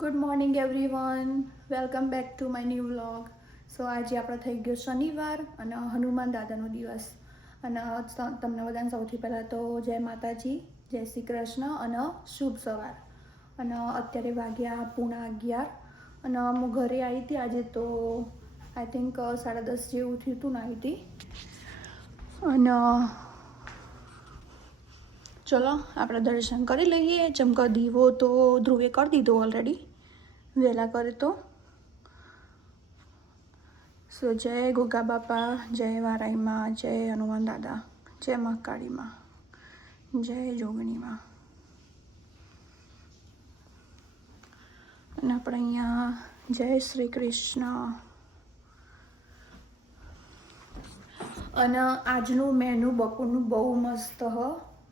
Good morning everyone, welcome back to my new vlog. So આજે આપણો થઈ ગયો શનિવાર અને હનુમાન દાદાનો દિવસ. અને તમને બધાને સૌથી પહેલાં તો જય માતાજી, જય શ્રી કૃષ્ણ અને શુભ સવાર. અને અત્યારે વાગ્યા 11:30 અને હું ઘરે આવી હતી આજે તો આઈ થિંક 10:30 જેવું થયું હતું ને આવી હતી. અને ચલો આપણે દર્શન કરી લઈએ. જેમ કે દીવો તો ધ્રુવે કરી દીધો ઓલરેડી, વહેલા કરે તો. સો જય ગોગા બાપા, જય વારાઈમાં, જય હનુમાન દાદા, જય મહાકાળીમાં, જય જોગણીમાં. અને આપણે અહીંયા જય શ્રી કૃષ્ણ. અને આજનું મેનુ બપોરનું બહુ મસ્ત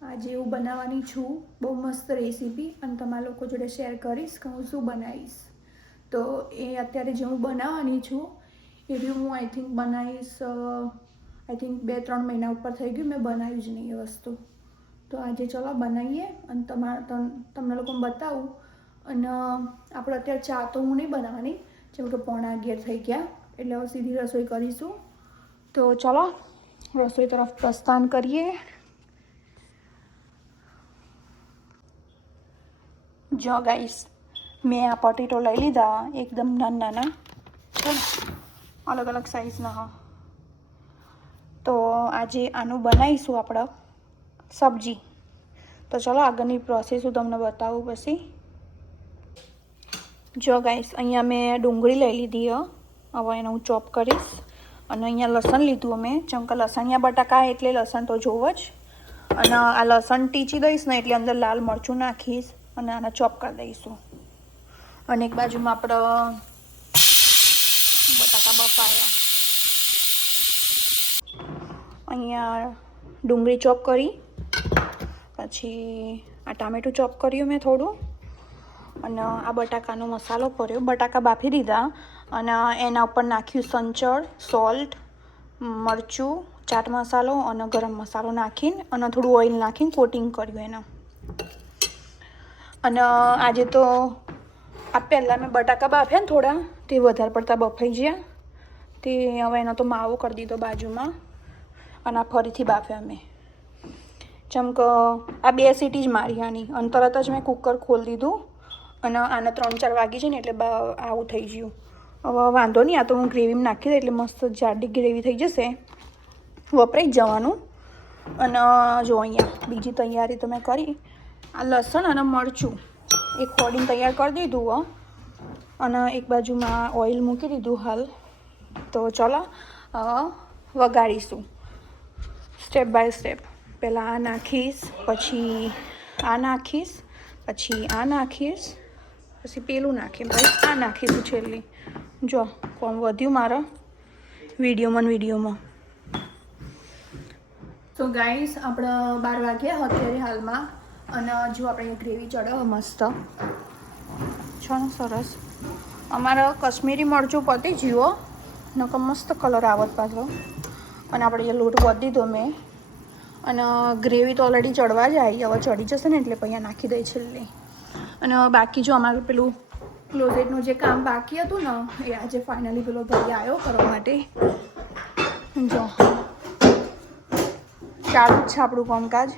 આજે એવું બનાવવાની છું, બહુ મસ્ત રેસીપી, અને તમારા લોકો જોડે શેર કરીશ કે હું શું બનાવીશ. તો એ અત્યારે જે હું બનાવવાની છું એ બી હું આઈ થિંક બનાવીશ, આઈ થિંક 2-3 મહિના ઉપર થઈ ગયું મેં બનાવ્યું જ નહીં એ વસ્તુ. તો આજે ચલો બનાવીએ અને તમને લોકોને બતાવું. અને આપણે અત્યારે ચા તો હું નહીં બનાવવાની, જેમ કે 11:15 થઈ ગયા, એટલે હવે સીધી રસોઈ કરીશું. તો ચલો રસોઈ તરફ પ્રસ્થાન કરીએ. જો ગાઈસ, મેં આ પોટેટો લઈ લીધા, એકદમ નાના અલગ અલગ સાઈઝના. તો આજે આનું બનાવીશું આપણે સબ્જી. તો ચલો આગળની પ્રોસેસ હું તમને બતાવું પછી. જો ગાઈસ, અહીંયા મેં ડુંગળી લઈ લીધી હવે એને હું ચોપ કરીશ. અને અહીંયા લસણ લીધું અમે, જેમ કે લસણિયા બટાકા એટલે લસણ તો જોવો જ. અને આ લસણ ટીચી દઈશ ને એટલે અંદર લાલ મરચું નાખીશ અને આને ચોપ કરી દઈશું. અને એક બાજુમાં આપણે બટાકા બફાયા. અહીંયા ડુંગળી ચોપ કરી, પછી આ ટામેટું ચોપ કર્યું મેં થોડું, અને આ બટાકાનો મસાલો કર્યો. બટાકા બાફી દીધા અને એના ઉપર નાખ્યું સંચળ, સોલ્ટ, મરચું, ચાટ મસાલો અને ગરમ મસાલો નાખીને અને થોડું ઓઇલ નાખીને કોટિંગ કર્યું એને. અને આજે તો આ પહેલાં મેં બટાકા બાફ્યા ને થોડા, તે વધારે પડતા બફાઈ ગયા, તે હવે એનો તો માવો કરી દીધો બાજુમાં. અને આ ફરીથી બાફ્યા મેં, જેમ કે આ 2 સીટી જ મારી આની, અને તરત જ મેં કુકર ખોલી દીધું. અને આને 3-4 વાગી છે ને એટલે આવું થઈ ગયું. હવે વાંધો નહીં, આ તો હું ગ્રેવીમાં નાખી દઉં એટલે મસ્ત જાડી ગ્રેવી થઈ જશે, વપરાઈ જ જવાનું. અને જો અહીંયા બીજી તૈયારી તો મેં કરી, આ લસણ અને મરચું એક ફોડીને તૈયાર કરી દીધું અને એક બાજુમાં ઓઇલ મૂકી દીધું હાલ. તો ચલો વઘારીશું સ્ટેપ બાય સ્ટેપ. પહેલાં આ નાખીશ, પછી આ નાખીશ, પછી આ નાખીશ, પછી પેલું નાખીને પછી આ નાખીશું છેલ્લી. જો કોણ વધ્યું મારા વિડીયોમાં. તો ગાઈસ, આપણે 12 વાગ્યા અત્યારે હાલમાં. અને જો આપણે ગ્રેવી ચડે મસ્ત છે ને, સરસ. અમારા કશ્મીરી મરચું પતી ગયું, નકર મસ્ત કલર આવત પાછો. અને આપણે એ લોટ વધી દીધો મેં, અને ગ્રેવી તો ઓલરેડી ચડવા જ આવી, હવે ચડી જશે ને એટલે પછી નાખી દઈ છેલ્લે. અને બાકી જો અમારું પેલું ક્લોઝેટનું જે કામ બાકી હતું ને, એ આજે ફાઇનલી પેલો ભાઈ આવ્યો કરવા માટે. જો ચાલુ જ છે આપણું કામકાજ.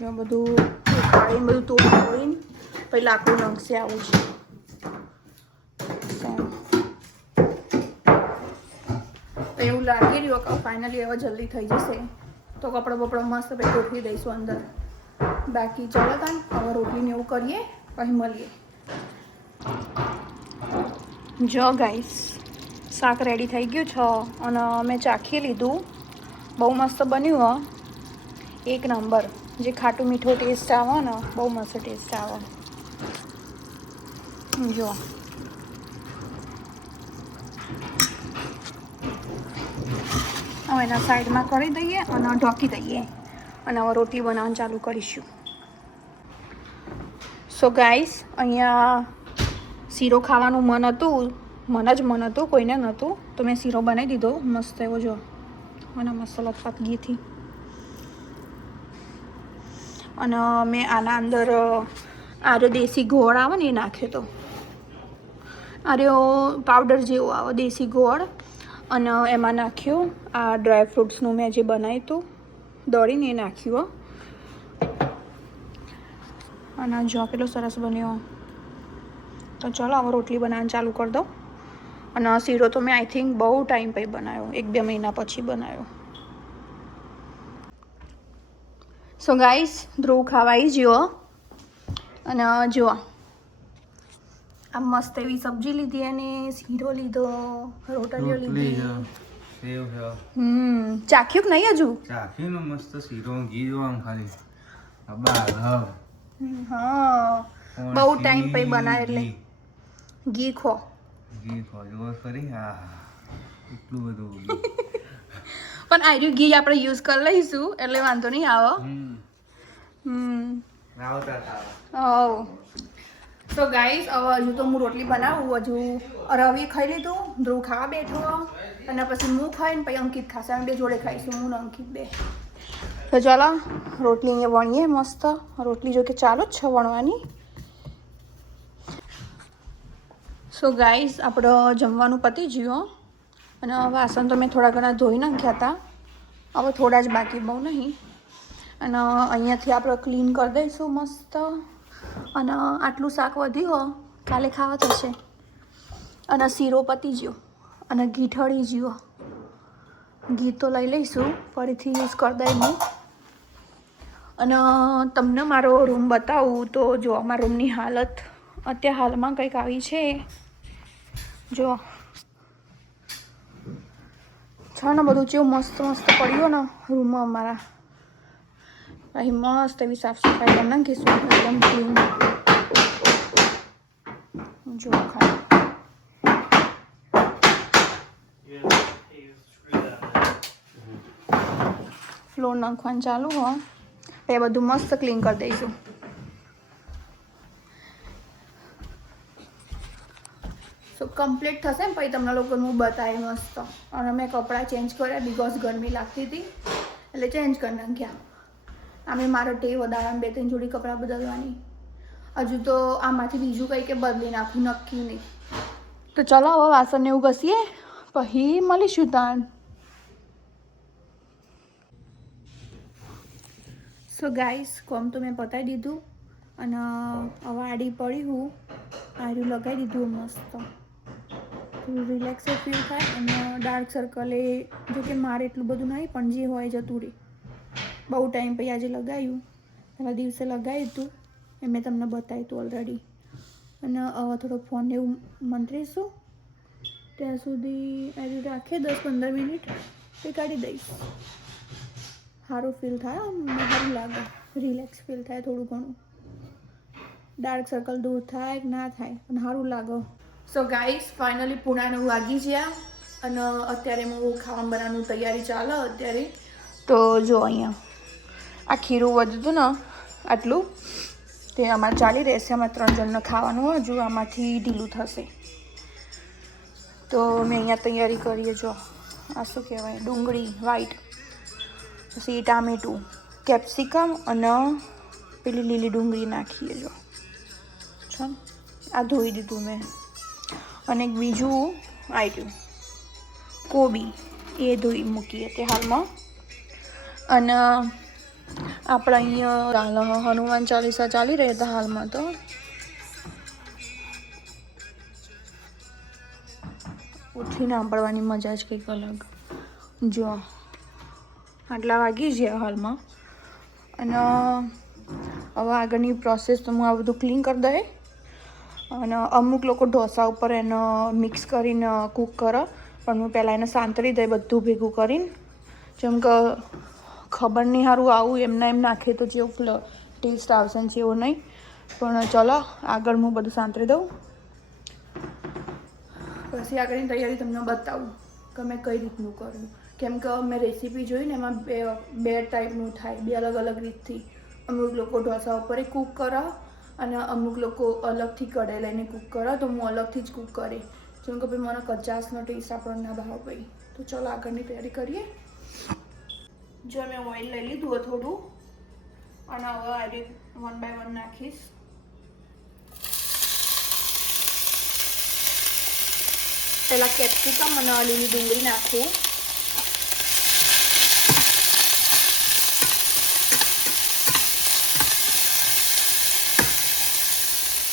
જો બધું ઉખાડીને બધું તોડીને પછી લાકડું નંગશે, આવું છે. તો એવું લાગી રહ્યું કે ફાઇનલી હવે જલ્દી થઈ જશે, તો કપડો બપડો મસ્ત પછી ગોઠવી દઈશું અંદર. બાકી ચાલો તાન હવે રોટલીને એવું કરીએ, પછી મળીએ. જો ગાઈસ, શાક રેડી થઈ ગયું છે અને મેં ચાખી લીધું, બહુ મસ્ત બન્યું. એક નંબર. જે ખાટું મીઠો ટેસ્ટ આવે ને, બહુ મસ્ત ટેસ્ટ આવે. જો હવે એના સાઈડમાં કરી દઈએ અને ઢોકી દઈએ, અને હવે રોટલી બનાવવાનું ચાલુ કરીશું. સો ગાઈસ, અહીંયા શીરો ખાવાનું મન હતું, કોઈને નહોતું, તો મેં શીરો બનાવી દીધો મસ્ત એવો. જો અને મસાલો પાક ઘીથી. અને મેં આના અંદર આરે દેશી ગોળ આવે ને એ નાખ્યો તો. આરે પાવડર જેવો આવે દેશી ગોળ અને એમાં નાખ્યું આ ડ્રાય ફ્રૂટ્સનું મેં જે બનાવ્યું હતું દળીને એ નાખ્યું. અને જો કેટલો સરસ બન્યો. તો ચલો હવે રોટલી બનાવવાનું ચાલુ કરી દો. અને શીરો તો મેં આઈ થિંક બહુ ટાઈમ પછી બનાવ્યો, 1-2 મહિના પછી બનાવ્યો. સો ગાઈસ, ધ્રુવ ખાવા આવી ગયો. અને જો આ મસ્ત એવી સબ્જી લીધી અને શીરો લીધો, રોટલીઓ લીધી. ચાખ્યું કે નહીં હજુ? ચાખ્યું ને મસ્ત શીરો ઘી જોવાનું ખાલી. હા, બહુ ટાઈમ પછી બનાવે એટલે ઘી ખો. ઘી ખો જો ખરી. હા, એટલું બધું. પણ આર્યું ઘી આપણે યુઝ કરી લઈશું એટલે વાંધો નહીં આવે. તો ગાઈસ, હવે હજુ તો હું રોટલી બનાવું. હજુ રવિ ખાઈ લીધું, ધ્રુવ ખાવા બેઠો અને પછી હું ખાઈને પછી અંકિત ખાશે. અમે બે જોડે ખાઈશું, હું ને અંકિત બે. તો ચાલો રોટલી અહીંયા વણીએ મસ્ત. રોટલી જો કે ચાલુ જ છે વણવાની. સો ગાઈસ, આપણો જમવાનું પતી ગયું અને વાસણ તો મેં થોડા ઘણા ધોઈ નાખ્યા હતા. હવે થોડા જ બાકી, બહુ નહીં. અને અહીંયાથી આપણે ક્લીન કરી દઈશું મસ્ત. અને આટલું શાક વધ્યું કાલે ખાવા થશે. અને શીરો પતી ગયો અને ઘી ઠળી ગયો. ઘી તો લઈ લઈશું, ફરીથી યુઝ કરી દઈશું. અને તમને મારો રૂમ બતાવું તો જો અમારા રૂમની હાલત અત્યારે હાલમાં કંઈક આવી છે. જો છે ને બધું કેવું મસ્ત મસ્ત પડ્યું ને રૂમમાં અમારા. અહીં મસ્ત એવી સાફ સફાઈ કરી નાખીશું એકદમ ક્લીન. જો ખાલી ફ્લોર નાખવાનું ચાલુ હોય એ બધું મસ્ત ક્લીન કરી દઈશું. સો કમ્પ્લીટ થશે ને પછી તમને લોકોને હું બતાવી મસ્ત. અને મેં કપડાં ચેન્જ કર્યા બિકોઝ ગરમી લાગતી હતી એટલે ચેન્જ કરી નાખ્યા. આમે મારો ટેવ વધારામાં 2-3 જોડી કપડાં બદલવાની. હજુ તો આમાંથી બીજું કંઈ કે બદલી નાખું નક્કી નહીં. તો ચલો હવે વાસણને એવું ઘસીએ પછી મળીશું તાન. સો ગાઈસ, કોમ તો મેં પતાવી દીધું અને હવે આડી પડી હું આર્યું લગાવી દીધું મસ્ત. રિલેક્સ ફીલ થાય અને ડાર્ક સર્કલ એ જો કે મારે એટલું બધું નહીં પણ જે હોય જતું રહે. બહુ ટાઈમ પછી આજે લગાવ્યું, પહેલા દિવસે લગાવ્યું હતું એ મેં તમને બતાવ્યું હતું ઓલરેડી. અને હવે થોડો ફોન એવું મંત્રીશું ત્યાં સુધી આર્યું રાખીએ 10-15 મિનિટ તે કાઢી દઈશ. સારું ફીલ થાય, સારું લાગે, રિલેક્સ ફીલ થાય થોડું ઘણું. ડાર્ક સર્કલ દૂર થાય કે ના થાય પણ સારું લાગે. સો ગાઈસ, ફાઇનલી પૂણા 9 વાગી ગયા અને અત્યારે હું ખાવાનું બનાવવાનું તૈયારી ચાલે અત્યારે. તો જો અહીંયા આ ખીરું વધ્યું હતું ને આટલું તે અમારે ચાલી રહેશે. અમારે 3 જણને ખાવાનું હોય, હજુ આમાંથી ઢીલું થશે. તો મેં અહીંયા તૈયારી કરીએ. જો આ શું કહેવાય, ડુંગળી વ્હાઈટ, પછી ટામેટું, કેપ્સિકમ અને પેલી લીલી ડુંગળી નાખીએ. જો છો આ ધોઈ દીધું મેં. અને એક બીજું આવ્યું કોબી, એ ધોઈ મૂકીએ તે હાલમાં. અને આપણે અહીંયા હનુમાન ચાલીસા ચાલી રહ્યા હતા હાલમાં. તો ઉઠીને સાંભળવાની મજા જ કંઈક અલગ. જો આટલા વાગી ગયા હાલમાં. અને હવે આગળની પ્રોસેસ તો હું આ બધું ક્લીન કરી દઈએ. અને અમુક લોકો ઢોસા ઉપર એને મિક્સ કરીને કૂક કરે પણ હું પહેલાં એને સાંતળી દઈ બધું ભેગું કરીને. જેમ કે ખબર નહીં સારું આવું એમના એમ નાખે તો જેવું ટેસ્ટ આવશે ને જેવું નહીં. પણ ચલો આગળ હું બધું સાંતળી દઉં પછી આગળની તૈયારી તમને બતાવું કે મેં કઈ રીતનું કરું. કેમ કે મેં રેસીપી જોઈને એમાં બે ટાઈપનું થાય, 2 અલગ અલગ રીતથી. અમુક લોકો ઢોસા ઉપર કૂક કરે અને અમુક લોકો અલગથી કઢાઈ લઈને કૂક કરે. તો હું અલગથી જ કૂક કરી, જેમ કે ભાઈ મને કચાસનો ટેસ્ટ આપણને ના ભાવ ભાઈ. તો ચલો આગળની તૈયારી કરીએ. જો મેં ઓઇલ લઈ લીધું થોડું અને હવે આ 1 બાય 1 નાખીશ. પહેલાં કેપ્સિકમ અને લીલી ડુંગળી નાખું.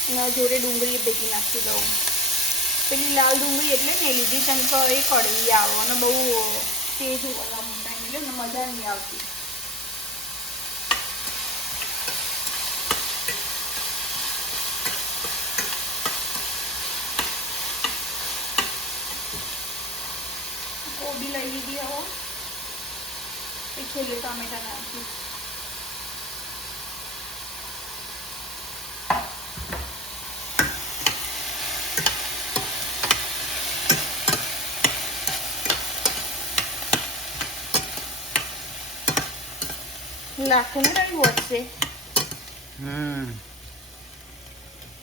અને જોડે ડુંગળી ભેગી નાખી દઉં. પેલી લાલ ડુંગળી એટલે ને લીધી કેમ કે એ કડવી આવે અને બહુ તેજ હોય એટલે ને મજા નહીં આવતી. કોબી લઈ લીધી હવે. એક છેલ્લે ટામેટા નાખી. લાખું ને કઈ વધશે.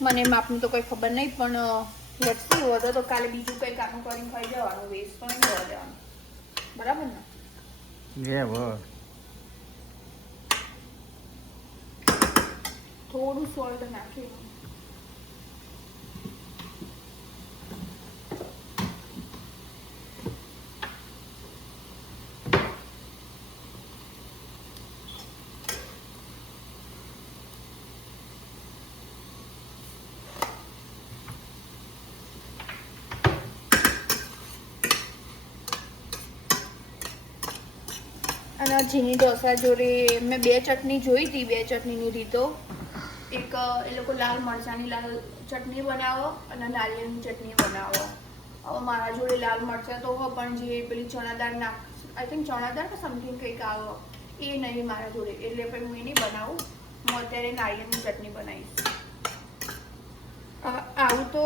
મને માપનું તો કોઈ ખબર નહીં પણ લટકી વધો તો કાલે બીજું કંઈ કામું કરીને ખાઈ જવાનું. વેસ્ટ તો નહીં જવા દેવાનું. બરાબર ને? થોડું સોલ્ટ નાખી. અને ઝીણી ઢોસા જોડે મેં 2 ચટણી જોઈ હતી. 2 ચટણીની રીતો. એક એ લોકો લાલ મરચાંની લાલ ચટણી બનાવો અને નારિયેળની ચટણી બનાવો. હવે મારા જોડે લાલ મરચાં તો હોય પણ જે પેલી ચણાદાળ આઈ થિંક ચણાદાળ કે સમથિંગ કંઈક આવો એ નહીં મારા જોડે, એટલે પણ હું એ નહીં બનાવું. હું અત્યારે નારિયેળની ચટણી બનાવીશ. આવું તો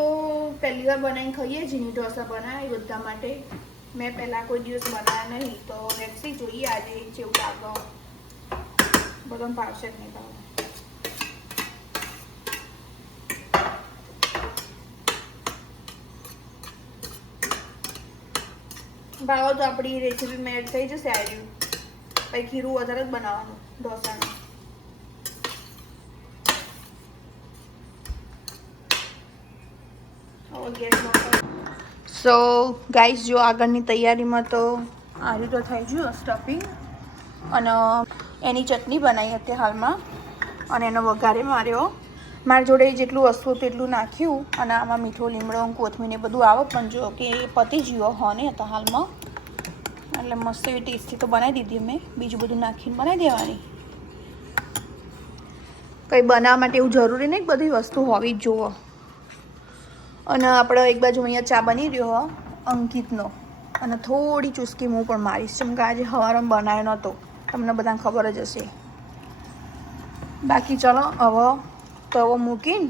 પહેલી વાર બનાવીને ખાઈએ. ઝીણી ઢોસા બનાવે બધા માટે. મેં પહેલાં કોઈ દિવસ બનાવ્યા નહીં તો રેસીપી જોઈએ આજે જેવું લાગો. બધાને ભાવશે જ નહીં ભાવ. ભાવ તો આપણી રેસીપી મેં એડ થઈ જશે. આવ્યું પછી ખીરું વધારે જ બનાવવાનું ઢોસાનું. સો ગાઈસ, જો આગળની તૈયારીમાં તો આ રીતે થઈ ગયું સ્ટફિંગ અને એની ચટણી બનાવી હતી હાલમાં અને એનો વઘારે માર્યો. મારી જોડે જેટલું વસ્તુ હતું એટલું નાખ્યું અને આમાં મીઠો લીમડો કોથમીર ને બધું આવે પણ જો કે એ પતી ગયો હોને હતા હાલમાં. એટલે મસ્ત એવી ટેસ્ટી તો બનાવી દીધી મેં. બીજું બધું નાખીને બનાવી દેવાની. કંઈ બનાવવા માટે એવું જરૂરી નહીં બધી વસ્તુ હોવી જ જુઓ. અને આપણે એક બાજુ અહીંયા ચા બની રહ્યો અંકિતનો અને થોડી ચુસ્કી હું પણ મારીશ કેમ કે આજે સવારમાં બનાવ્યો નહોતો. તમને બધાને ખબર જ હશે. બાકી ચલો હવે તવો મૂકીને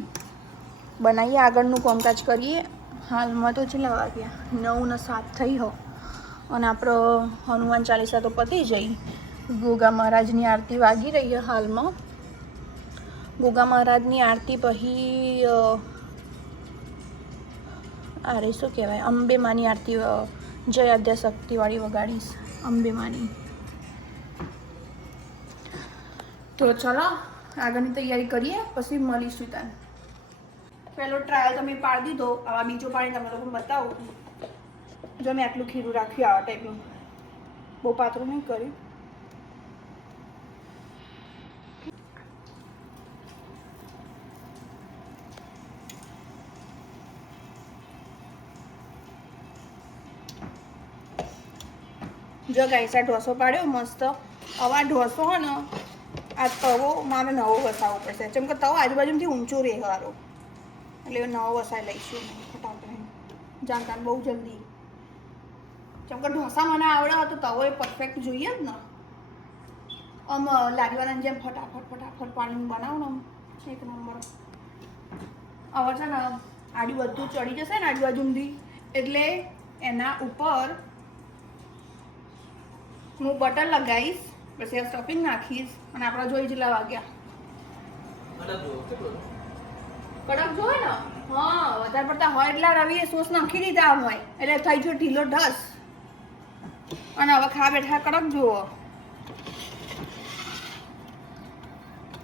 બનાવીએ, આગળનું કામકાજ કરીએ. હાલમાં તો કેટલા વાગ્યા? 9:07 થઈ હો અને આપણો હનુમાન ચાલીસા તો પતી જઈ. ગોગા મહારાજની આરતી વાગી રહી છે હાલમાં. ગોગા મહારાજની આરતી પછી અરે શું કહેવાય, અંબે માની આરતી જય આદ્યા શક્તિવાળી વગાડીશ અંબે માની. તો ચલો આગળની તૈયારી કરીએ પછી મળીશું તને. પહેલો ટ્રાયલ તમે પાડી દીધો. આવા બીજો પાણી તમે લોકો બતાવો. જો મેં આટલું ખીરું રાખ્યું આવા ટાઈપનું, બહુ પાતળું નહીં કર્યું. જો ગાઈસ આ ઢોસો પાડ્યો મસ્ત. હવે આ ઢોસો હોય ને આ તવો મારે નવો વસાવવો પડશે કેમ કે તવો આજુબાજુથી ઊંચો રહે સારો, એટલે નવો વસાવી લઈશું ફટાફટ જાણકાર બહુ જલ્દી. કેમ કે ઢોસા મને આવડે તો તવો એ પરફેક્ટ જોઈએ જ ને. આમ લારીવાળાની જેમ ફટાફટ પાણી બનાવો ને એક નંબર. હવે છે ને આડી બધું ચડી જશે ને આજુબાજુથી, એટલે એના ઉપર હું બટર લગાવીશ પછી આ સ્ટફિંગ નાખીશ અને આપણે જોઈ જેટલા વાગ્યા. કડક જોઈએ ને? હા, વધારે પડતા હોય એટલા રવિએ સોસ નાખી દીધા હોય એટલે થઈ ગયો ઢીલો ઢસ. અને હવે ખા બેઠા કડક જુઓ.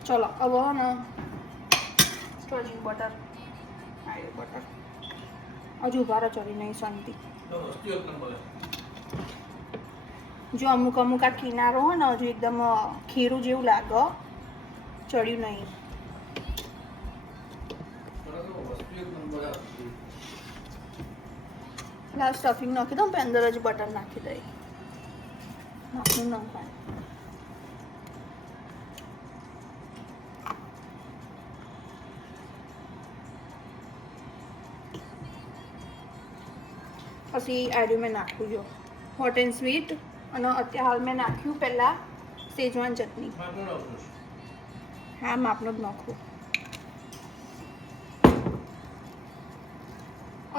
ચલો હવે ને બટર બટર હજુ ઉભારો ચડી નહીં શાંતિ. જો અમુક અમુક આ કિનારો હોય ને હજુ એકદમ ખીરું જેવું લાગે, ચડ્યું નહીં. લાવ સ્ટફિંગ નાખી દઉં, પછી અંદર જ બટર નાખી દઈ. નાખવું નાખવાનું. પછી આર્યું મેં નાખ્યું જો હોટ એન્ડ સ્વીટ, અને અત્યારે હાલ મેં નાખ્યું પહેલાં શેજવાન ચટણી. હા, માપનું જ નાખવું.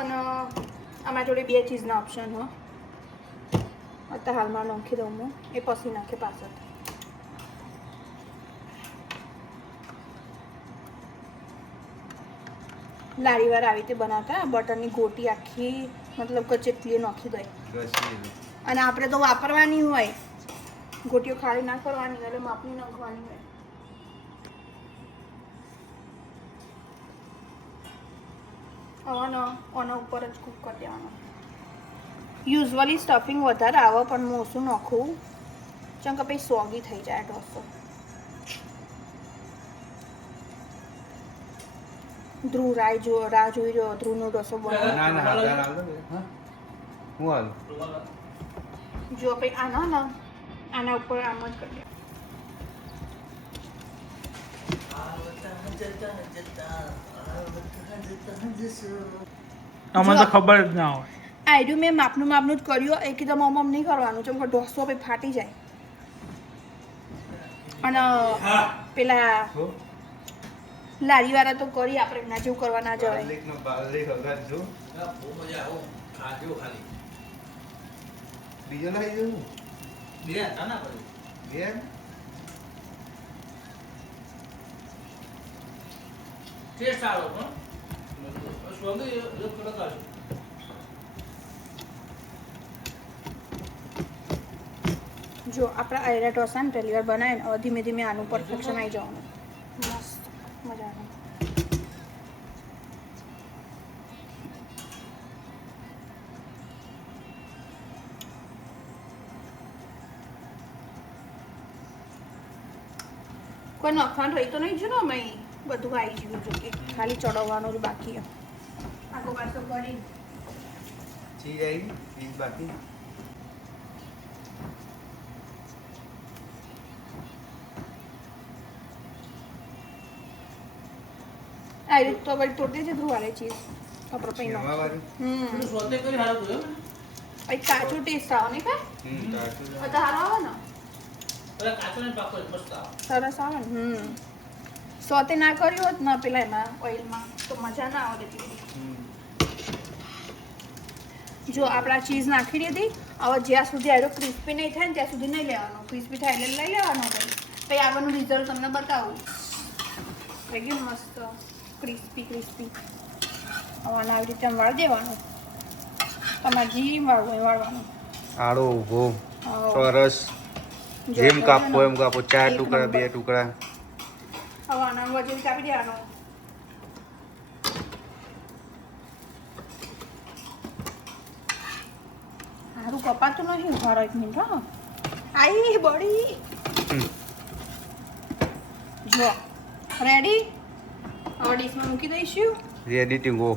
અને આમાં જોડે 2 ચીઝના ઓપ્શન હો. અત્યારે હાલમાં નાખી દઉં હું, એ પછી નાખે પાછળ. લારીવાર આવી રીતે બનાવતા બટરની ગોટી આખી મતલબ કે જેટલી નાખી દઈ. અને આપણે તો વાપરવાની હોય, ગોટીઓ ખાલી ના કરવાની, એટલે માપની નાખવાની હોય. આના ઉપર જ કૂક કરી દેવાનો. યુઝવલી સ્ટફિંગ વધારે આવે પણ હું ઓછું નાખું, ચમ કે પછી સોગી થઈ જાય ઢોસો. ધ્રુવ રાહ જોઈ રહ્યો ધ્રુવનો ઢોસો બનાવે. જો પછી આના ઉપર આમ જ કરી દે. અમને તો ખબર જ ના હોય. આઈડું મેં માપનું જ કર્યું, એકદમ આમ નહીં કરવાનું, ચમ કે ઢોસો પછી ફાટી જાય. અને પેલા લારીવાળા તો કરી આપણે એના જેવું કરવા ના જવાય. બીજો લાવી દઉં જો આપણા આયરા ઢોસા ને પહેલી વાર બનાવે ને, હવે ધીમે ધીમે આનું પરફેક્શન આવી જવાનું. મસ્ત મજાનું. કોઈ નખાણ રહી તો નહીં જો ને, અમે બધું આવી ગયું જો કે ખાલી ચડવવાનું જ બાકી. આગો પાછો કરી ચીજ આવી ચીજ બાકી. આવી રીતે તો વળી તોડી દેજે ધ્રુવાલે ચીઝ આપણે પછી વાળી પછી કાચું ટેસ્ટ આવે ને કાંઈ સારો આવે ને, સરસ આવે ને. સોતે ના કર્યું હોત ને પેલા એમાં ઓઇલમાં તો મજા ના આવે એટલી બધી. જો આપણા ચીઝ નાખી દીધી. હવે જ્યાં સુધી આરો ક્રિસ્પી નહીં થાય ને ત્યાં સુધી નહીં લેવાનો, ક્રિસ્પી થાય એટલે લઈ લેવાનો. પછી આગળનું રિઝલ્ટ તમને બતાવું. થઈ ગયું મસ્ત ક્રિસ્પી. હવે આને આવી રીતે વાળી દેવાનું. તમારે જી વાળવું એ વાળવાનું. આડો ઊભો સરસ જેમ કાપો એમ કાપો. 4 ટુકડા 2 ટુકડા. હવે આના વચ્ચે કાપી દેવાનો. સારું કપાતું નથી. ઉભા રહો 1 મિનિટ. હા આઈ બળી. જો રેડી. હવે ડીશમાં મૂકી દઈશું. Ready to go.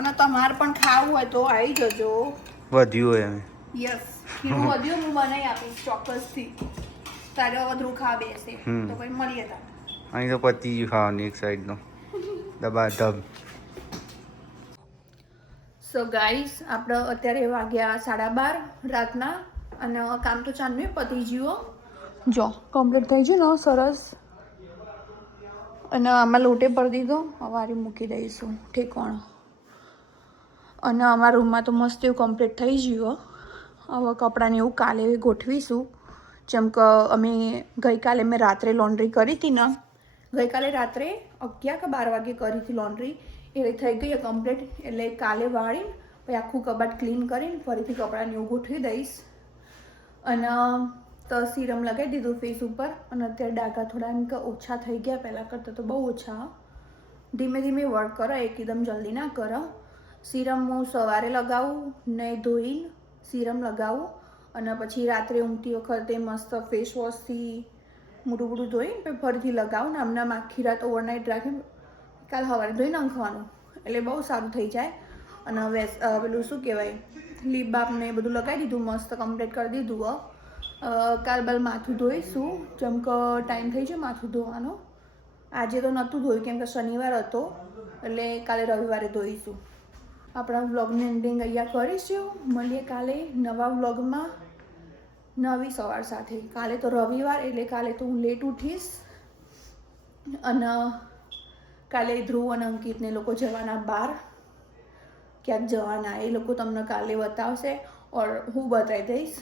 અને તમારે પણ ખાવું હોય તો આવી જજો. વધ્યું હોય એમ. યસ, ખીરું વધ્યું હું બનાવી આપીશ ચોક્કસથી. તારે હવે ધ્રુવ ખાવા બેસે તો પછી મળીએ તારે. અહીં તો પતી ગયું ખાવાનું એક સાઈડનો દબાધબ. સો ગાઈસ, આપણે અત્યારે વાગ્યા 12:30 રાતના, અને કામ તો ચાંદનું પતી ગયું. જો કમ્પ્લીટ થઈ ગયું ને સરસ. અને આમાં લોટે ભરી દીધો. હવે મૂકી દઈશું ઠેકાણું. અને અમારા રૂમમાં તો મસ્ત એવું કમ્પ્લીટ થઈ ગયું. હવે કપડાને એવું કાલે ગોઠવીશું. જેમ કે અમે ગઈકાલે મેં રાત્રે લોન્ડ્રી કરી હતી ને, ગઈકાલે રાત્રે 11 કે 12 વાગે કરી હતી લોન્ડ્રી. એટલે થઈ ગઈ કમ્પ્લીટ. એટલે કાલે વાળીને પછી આખું કબાટ ક્લીન કરીને ફરીથી કપડાને એવું ગોઠવી દઈશ. અને તો સીરમ લગાવી દીધું ફેસ ઉપર. અને અત્યારે ડાઘા થોડા એમ કે ઓછા થઈ ગયા, પહેલાં કરતાં તો બહુ ઓછા. ધીમે ધીમે વર્ક કરો, એકદમ જલ્દી ના કરો. સિરમ હું સવારે લગાવું, નહીં ધોઈને સિરમ લગાવું અને પછી રાત્રે ઊંઘતી વખતે મસ્ત ફેસ વોશથી મોઢું ધોઈને પછી ફરીથી લગાવું ને આમનામ આખી રાત ઓવરનાઇટ રાખીને કાલ સવારે ધોઈ નાખવાનું એટલે બહુ સારું થઈ જાય. અને પેલું શું કહેવાય લીપ બાપ ને બધું લગાવી દીધું, મસ્ત કમ્પ્લીટ કરી દીધું. કાલ બાલ માથું ધોઈશું જેમ કે ટાઈમ થઈ છે માથું ધોવાનો. આજે તો નહોતું ધોયું કેમ કે શનિવાર હતો એટલે કાલે રવિવારે ધોઈશું. આપણા વ્લોગની એન્ડિંગ અહીંયા કરીશું. મળીએ કાલે નવા વ્લોગમાં નવી સવાર સાથે. કાલે તો રવિવાર એટલે કાલે તો હું લેટ ઉઠીશ અને કાલે ધ્રુવ અને અંકિતને લોકો જવાના બહાર, ક્યાંક જવાના, એ લોકો તમને કાલે બતાવશે ઓર હું બતાવી દઈશ.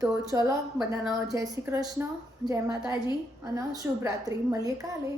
તો ચલો બધાનો જય શ્રી કૃષ્ણ, જય માતાજી અને શુભ રાત્રિ. મળીએ કાલે.